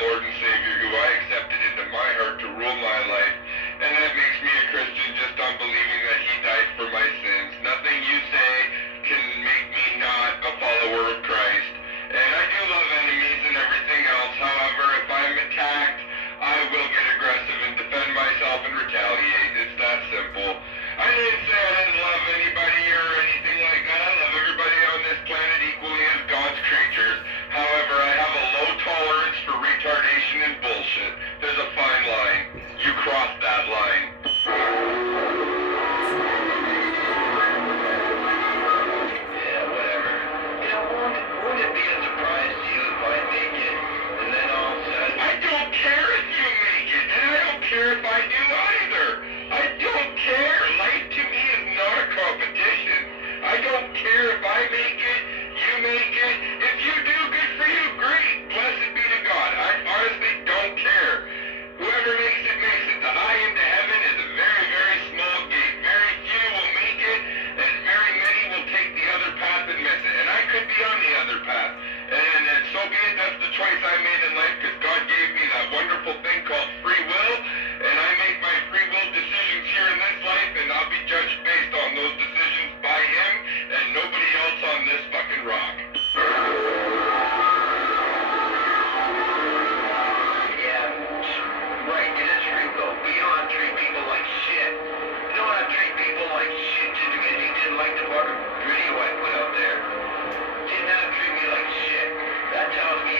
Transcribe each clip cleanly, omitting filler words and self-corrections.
Lord and Savior, who I accepted into my heart to rule my life, and that makes me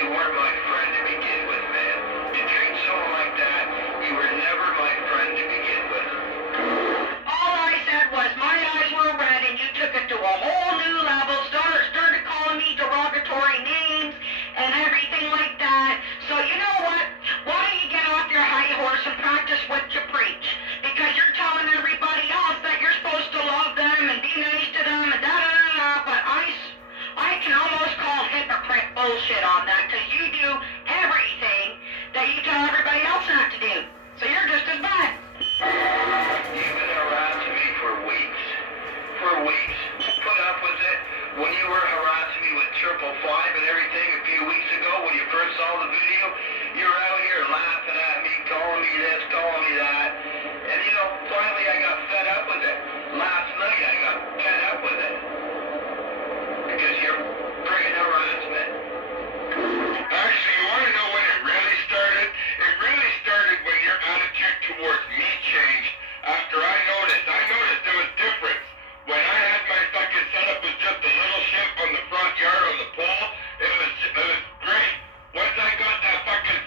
You weren't my friend to begin with, man. To treat someone like that, you were never my friend to begin with. All I said was my eyes were red and you took it to a whole new level, started calling me derogatory names and everything like that. So you know what? Why don't you get off your high horse and practice what you preach? Because you're telling everybody else that you're supposed to love them and be nice to them and da-da-da-da, but I can almost call hypocrite bullshit on that because you do everything that you tell everybody else not to do. So you're just as bad. You've been harassing me for weeks. For weeks. Put up with it. When you were harassing me with 555 and everything a few weeks ago when you first saw the video, you were out here laughing at me, calling me this, calling me that. And you know, finally I got fed up with it. Last night I got fed up with it. Because you're friggin' harassment. Actually, you want to know when it really started? It really started when your attitude towards me changed after I noticed there was difference. When I had my fucking setup was just a little ship on the front yard on the pole, it was great. Once I got that fucking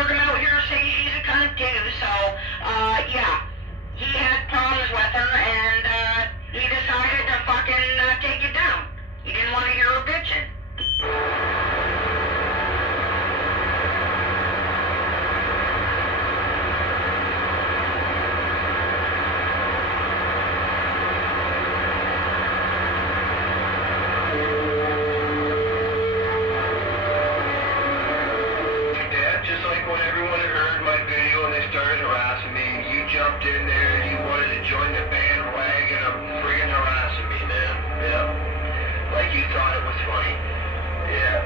Morgan out here says she's a cunt too, so, yeah. He had problems with her, and, he decided to fucking, take it down. He didn't want to hear her bitching. Just like when everyone heard my video and they started harassing me, you jumped in there and you wanted to join the bandwagon of friggin' harassing me, man. Yeah. Like you thought it was funny. Yeah.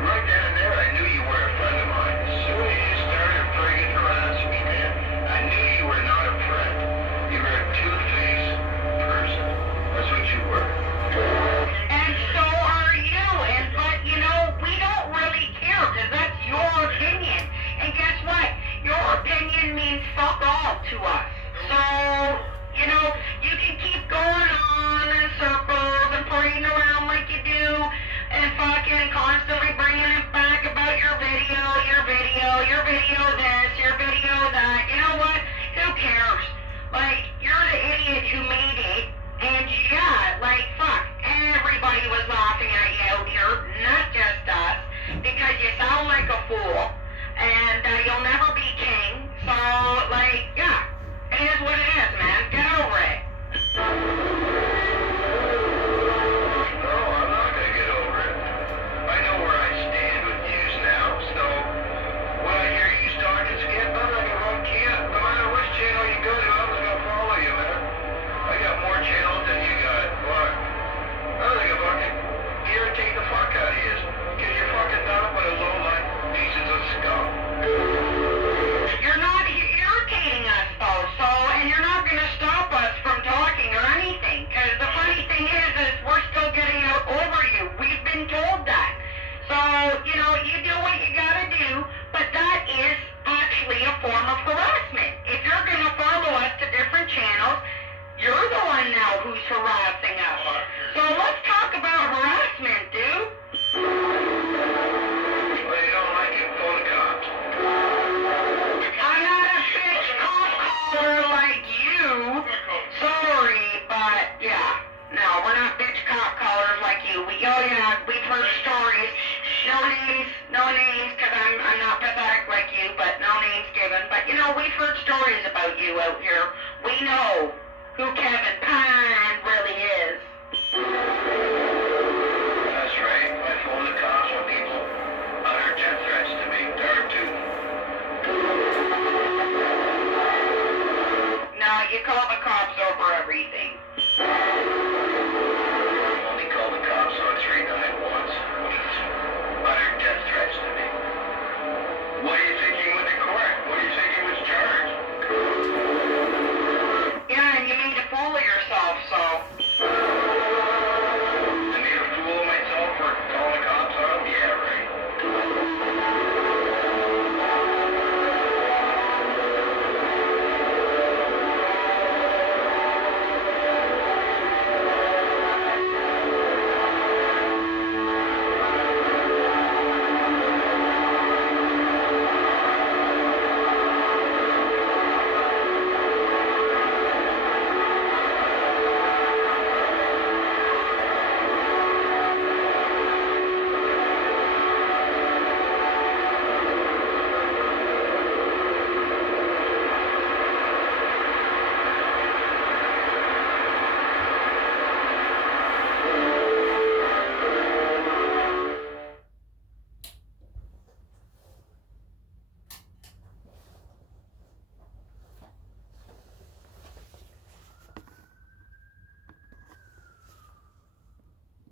Right then and there, I knew you were a friend of mine. As soon as you started friggin' harassing me, man, I knew you were not a friend. You were a two-faced person. That's what you were. And so are you, but you know, we don't really care, because that's your opinion. And guess what? Your opinion means fuck all to us. So, you know, you can keep going on in circles and parading around like you do, and fucking constantly bringing it back about your video this, your video that. You know what? Who cares? Like, you're the idiot who made it, and yeah, like, fuck, everybody was laughing at you out here, not just us, because you sound like a fool, and you'll never be king, so, like, yeah, it is what it is, man, get over it. No, I'm not gonna get over it. I know where I stand with news now, so when I hear you starting to skip, I'm not gonna run Kia. No matter which channel you go to, I'm just gonna follow you, man. I got more channels than you got. What? I don't think I fucking irritate the fuck out of you. Cause you're fucking nothing but a low-life pieces of scum. You're not irritating us, though, so, and you're not gonna stop us from talking or anything, because the funny thing is we're still getting out over you. We've been told that. So, you know, you do what you gotta do, but that is actually a form of harassment. If you're gonna follow us to different channels, you're the one now who's harassing us. So let's talk about harassment, dude. Well, you don't like it, phone cops. I'm not a bitch cop caller like you. Sorry, but yeah. No, we're not bitch cop callers like you. We've heard stories. No names, because I'm not pathetic like you, but no names given. But, you know, we've heard stories about you out here. We know